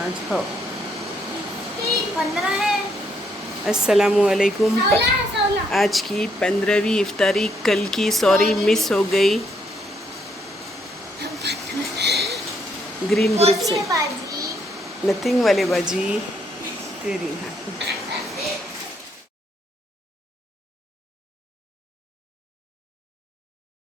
आज हो 15 है। अस्सलामुअलैकुम। आज की 15वीं इफ्तारी कल की सॉरी मिस हो गई ग्रीन ग्रुप से। नथिंग वाले बाजी तेरी।